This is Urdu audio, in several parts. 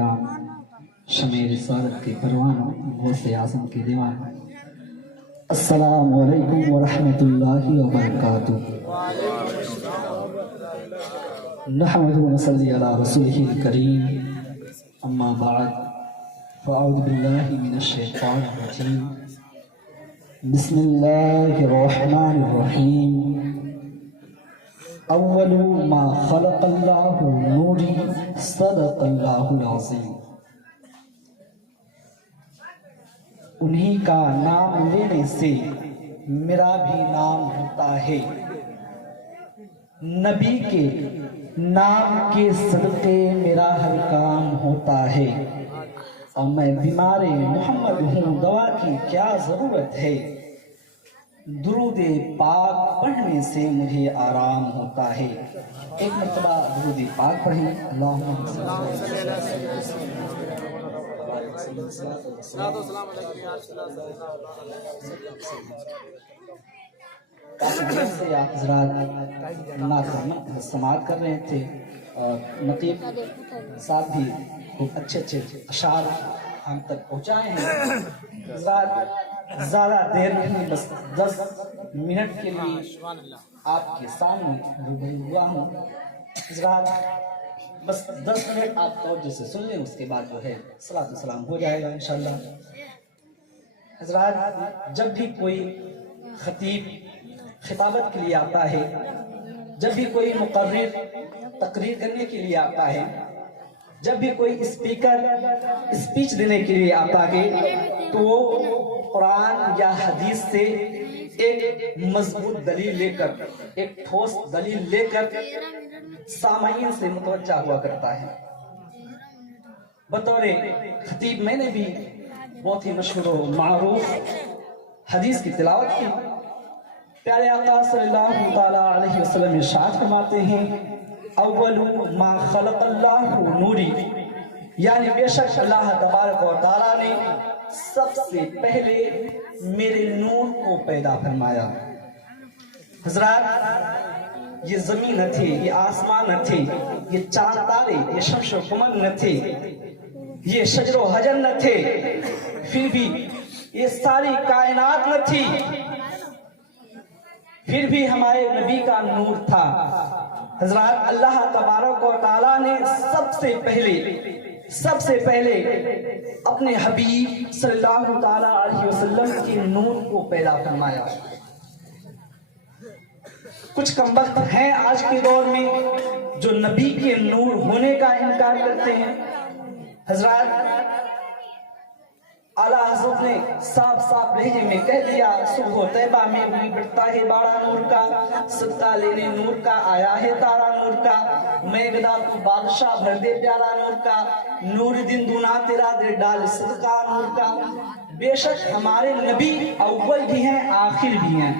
کرام، شمع رسالت کے پروانوں، غوث اعظم کے دیوانوں، السلام علیکم ورحمۃ اللہ وبرکاتہ۔ نحمد و نصلی علی رسولہ الکریم، اما بعد، فاعوذ باللہ من الشیطان الرجیم، بسم اللہ الرحمن الرحیم۔ اول ما خلق اللہ نوری، صدق اللہ العظیم۔ انہی کا نام لینے سے میرا بھی نام ہوتا ہے، نبی کے نام کے صدقے میرا ہر کام ہوتا ہے، اور میں بیمار محمد ہوں، دوا کی کیا ضرورت ہے، درود پاک پڑھنے سے مجھے آرام ہوتا ہے۔ ایک مرتبہ درود پاک پڑھیں۔ اللہم صلی اللہ علیہ کافی دیر سے آپ حضرات نعت سماعت کر رہے تھے، اور نقیب صاحب بھی خوب اچھے اشعار ہم تک پہنچائے ہیں۔ حضرات زیادہ دیر نہیں، بس 10 منٹ کے لیے آپ کے سامنے روبرو ہوا ہوں۔ حضرات بس 10 منٹ آپ توجہ سے سن لیں، اس کے بعد جو ہے صلاۃ و سلام ہو جائے گا انشاءاللہ۔ حضرات جب بھی کوئی خطیب خطابت کے لیے آتا ہے، جب بھی کوئی مقرر تقریر کرنے کے لیے آتا ہے، جب بھی کوئی اسپیکر اسپیچ دینے کے لیے آتا ہے، تو وہ قرآن یا حدیث سے ایک مضبوط دلیل لے کر، ایک ٹھوس دلیل لے کر سامعین سے متوجہ ہوا کرتا ہے۔ بطور خطیب میں نے بھی بہت ہی مشہور و معروف حدیث کی تلاوت کی۔ پیارے آقا صلی اللہ تعالیٰ علیہ وسلم ارشاد فرماتے ہیں، اول ما خلق اللہ نوری، یعنی بے شک اللہ تبارک و تعالیٰ نے سب سے پہلے میرے نور کو پیدا فرمایا۔ حضرات یہ زمین نہ تھے، یہ آسمان نہ تھے، یہ چاند تارے، یہ شمس و قمر نہ تھے، یہ شجر و حجر نہ تھے، پھر بھی یہ ساری کائنات نہ تھی، پھر بھی ہمارے نبی کا نور تھا۔ حضرات اللہ تبارک و تعالیٰ نے سب سے پہلے اپنے حبیب صلی اللہ تعالیٰ علیہ وسلم کے نور کو پیدا فرمایا۔ کچھ کم وقت ہیں آج کے دور میں جو نبی کے نور ہونے کا انکار کرتے ہیں۔ حضرات اعلیٰ حضرت نے صاف لہجے میں کہہ دیا، صبح طیبہ میں بھی بڑھتا ہے باڑا نور کا، صدقہ لینے نور کا آیا ہے تارا نور کا، میں گدا تو بادشاہ بھر دے پیارا نور کا، نور دن دونا تیرا دے ڈال صدقہ نور کا۔ بے شک ہمارے نبی اول بھی ہیں آخر بھی ہیں،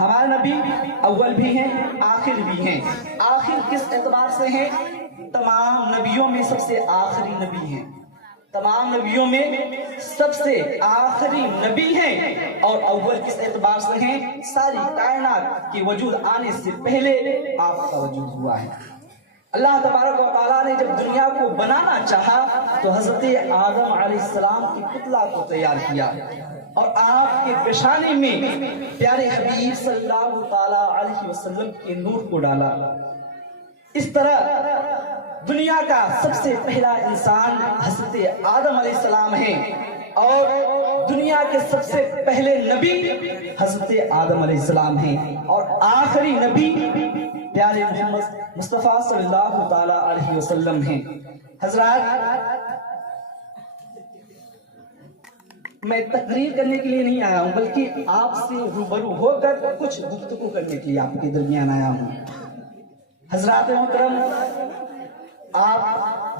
ہمارے نبی اول بھی ہیں آخر بھی ہیں۔ آخر کس اعتبار سے ہیں؟ تمام نبیوں میں سب سے آخری نبی ہیں، تمام نبیوں میں سب سے آخری نبی ہیں، اور اول کس اعتبار سے ہیں؟ ساری کائنات کے وجود آنے سے پہلے آپ کا وجود ہوا ہے۔ اللہ تبارک و تعالیٰ نے جب دنیا کو بنانا چاہا تو حضرت آدم علیہ السلام کی پتلا کو تیار کیا، اور آپ کے پیشانی میں پیارے حبیب صلی اللہ تعالیٰ علیہ وسلم کے نور کو ڈالا۔ اس طرح دنیا کا سب سے پہلا انسان حضرت آدم علیہ السلام ہے، اور دنیا کے سب سے پہلے نبی حضرت آدم علیہ السلام ہیں، اور آخری نبی پیارے محمد مصطفیٰ صلی اللہ تعالیٰ علیہ وسلم ہیں۔ حضرات میں تقریر کرنے کے لیے نہیں آیا ہوں، بلکہ آپ سے روبرو ہو کر کچھ گفتگو کرنے کے لیے آپ کے درمیان آیا ہوں۔ حضرات محترم، آپ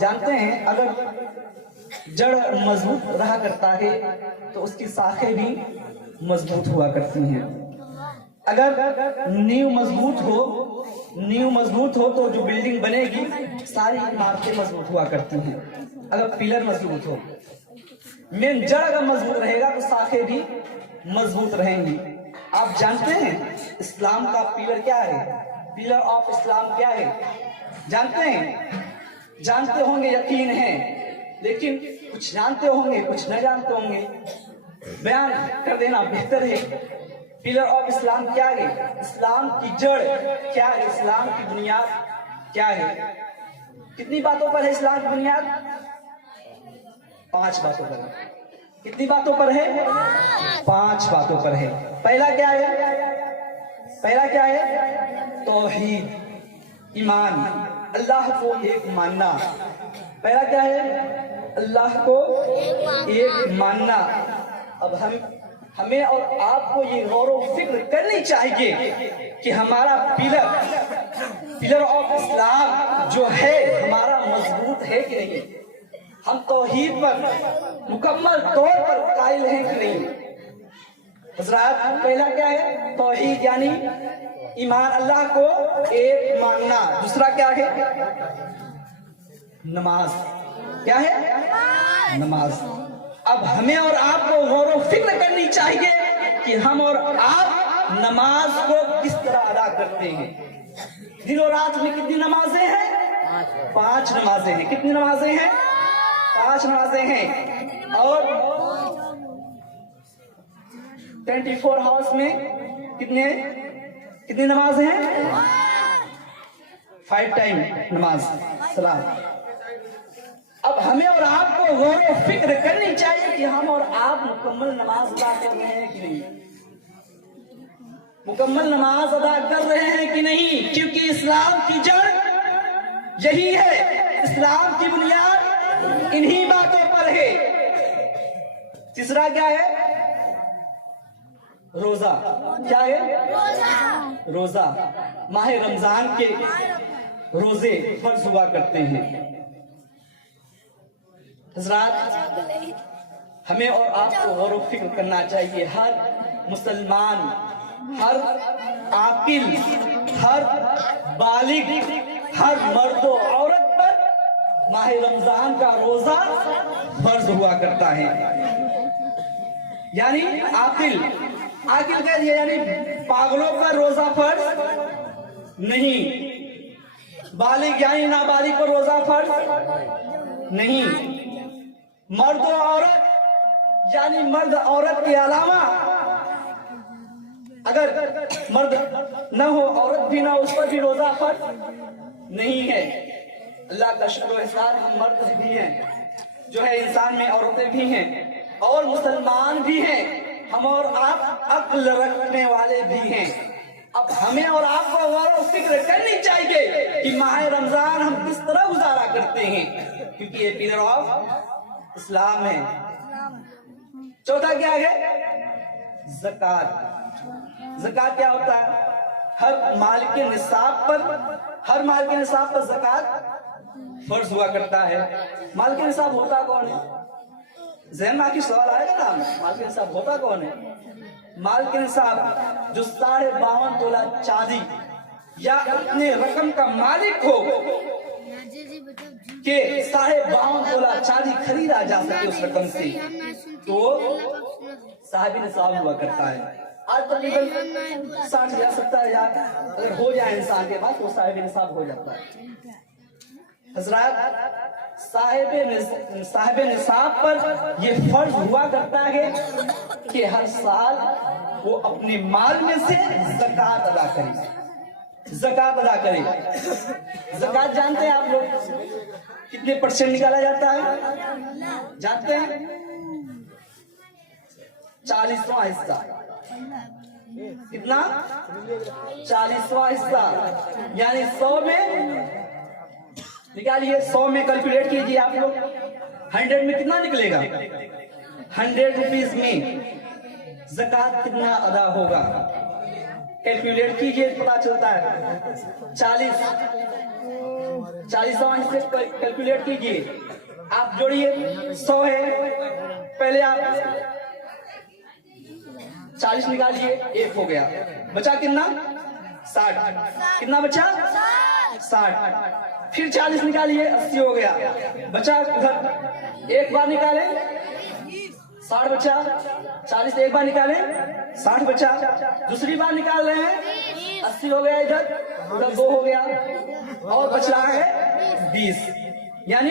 جانتے ہیں اگر جڑ مضبوط رہا کرتا ہے تو اس کی شاخیں بھی مضبوط ہوا کرتی ہیں۔ اگر نیو مضبوط ہو تو جو بلڈنگ بنے گی ساری عمارتیں مضبوط ہوا کرتی ہیں۔ اگر پلر مضبوط ہو، مین جڑ اگر مضبوط رہے گا تو شاخیں بھی مضبوط رہیں گی۔ آپ جانتے ہیں اسلام کا پلر کیا ہے؟ پلر آف اسلام کیا ہے جانتے ہیں؟ جانتے ہوں گے، یقین ہے لیکن کچھ جانتے ہوں گے کچھ نہ جانتے ہوں گے, بیان کر دینا بہتر ہے. پلر آف اسلام کیا ہے, اسلام کی جڑ کیا ہے, اسلام کی بنیاد کیا ہے. کتنی باتوں پر ہے اسلام کی بنیاد؟ 5 باتوں پر ہے. کتنی باتوں پر ہے؟ 5 باتوں پر ہے. پہلا کیا ہے؟ پہلا کیا ہے؟ توحید, ایمان, اللہ کو ایک ماننا. پہلا کیا ہے؟ اللہ کو ایک ماننا. اب ہمیں اور آپ کو یہ غور و فکر کرنی چاہیے کہ ہمارا پلر آف اسلام جو ہے ہمارا مضبوط ہے کہ نہیں, ہم توحید پر مکمل طور پر قائل ہیں کہ نہیں. حضرات, پہلا کیا ہے؟ توحید یعنی ایمان, اللہ کو ایک ماننا. دوسرا کیا ہے؟ نماز. کیا ہے؟ نماز. اب ہمیں اور آپ کو غور و فکر کرنی چاہیے کہ ہم اور آپ نماز کو کس طرح ادا کرتے ہیں. دن و رات میں کتنی نمازیں ہیں؟ 5 نمازیں ہیں. کتنی نمازیں ہیں؟ 5 نمازیں ہیں. اور 24 ہاورس میں کتنی نمازیں ہیں؟ 5 ٹائم نماز سلام. اب ہمیں اور آپ کو غور و فکر کرنی چاہیے کہ ہم اور آپ مکمل نماز ادا کر رہے ہیں کہ نہیں, مکمل نماز ادا کر رہے ہیں کہ نہیں. کیونکہ اسلام کی جڑ یہی ہے, اسلام کی بنیاد انہی باتوں پر ہے. تیسرا کیا ہے؟ روزہ. کیا ہے؟ روزہ. ماہ رمضان کے روزے فرض ہوا کرتے ہیں. حضرات, ہمیں اور آپ کو غور و فکر کرنا چاہیے. ہر مسلمان, ہر عاقل, ہر بالغ, ہر مرد و عورت پر ماہ رمضان کا روزہ فرض ہوا کرتا ہے. یعنی عاقل کا یعنی پاگلوں کا روزہ فرض نہیں, بالغ یعنی نابالغ پر روزہ فرض نہیں, مرد و عورت یعنی مرد عورت کے علاوہ اگر مرد نہ ہو عورت بھی نہ ہو اس پر بھی روزہ فرض نہیں ہے. اللہ کا شکر و احسان, ہم مرد بھی ہیں, جو ہے انسان میں عورتیں بھی ہیں اور مسلمان بھی ہیں, ہم اور آپ عقل رکھنے والے بھی ہیں. اب ہمیں اور آپ کو غور و فکر کرنی چاہیے کہ ماہ رمضان ہم کس طرح گزارا کرتے ہیں, کیونکہ یہ پلر آف اسلام ہے. چوتھا کیا ہے؟ زکات. زکات کیا ہوتا ہے؟ ہر مال کے نصاب پر زکات فرض ہوا کرتا ہے. مال کے نصاب ہوتا کون ہے؟ ذہن میں آخر سوال آئے گا نا, مال کے نصاب ہوتا کون ہے؟ مال کے نصاب جو 52.5 تولہ چاندی یا اتنے رقم کا مالک ہو کہ 52.5 تولہ چاندی خریدا جا سکے اس رقم سے, تو صاحب نصاب ہوا کرتا ہے. آج تقریباً 60 یا 70 ہزار اگر ہو جائے انسان کے پاس تو صاحب نصاب ہو جاتا ہے. حضرات, صاحب نصاب پر یہ فرض ہوا کرتا ہے کہ ہر سال وہ اپنے مال میں سے زکات ادا کرے. زکات جانتے ہیں آپ لوگ کتنے پرسنٹ نکالا جاتا ہے؟ جانتے ہیں؟ 40واں حصہ. کتنا؟ 40واں حصہ. یعنی 100 میں نکالیے, 100 میں کیلکولیٹ کیجیے آپ لوگ, 100 میں کتنا نکلے گا؟ 100 روپیز میں زکات کتنا ادا ہوگا؟ کیلکولیٹ کیجیے, پتا چلتا ہے 40واں حصے کیلکولیٹ کیجیے. آپ جوڑیے, 100 ہے, پہلے آپ 40 نکالیے, 1 ہو گیا, بچا کتنا؟ 60. کتنا بچا؟ 60. پھر 40 نکالیے, 80 ہو گیا, بچا ادھر ایک بار نکالے 60 بچا, 40 ایک بار نکالے 60 بچا, دوسری بار نکال رہے ہیں 80 ہو گیا, ادھر 2 ہو گیا, اور بچ رہا ہے 20. یعنی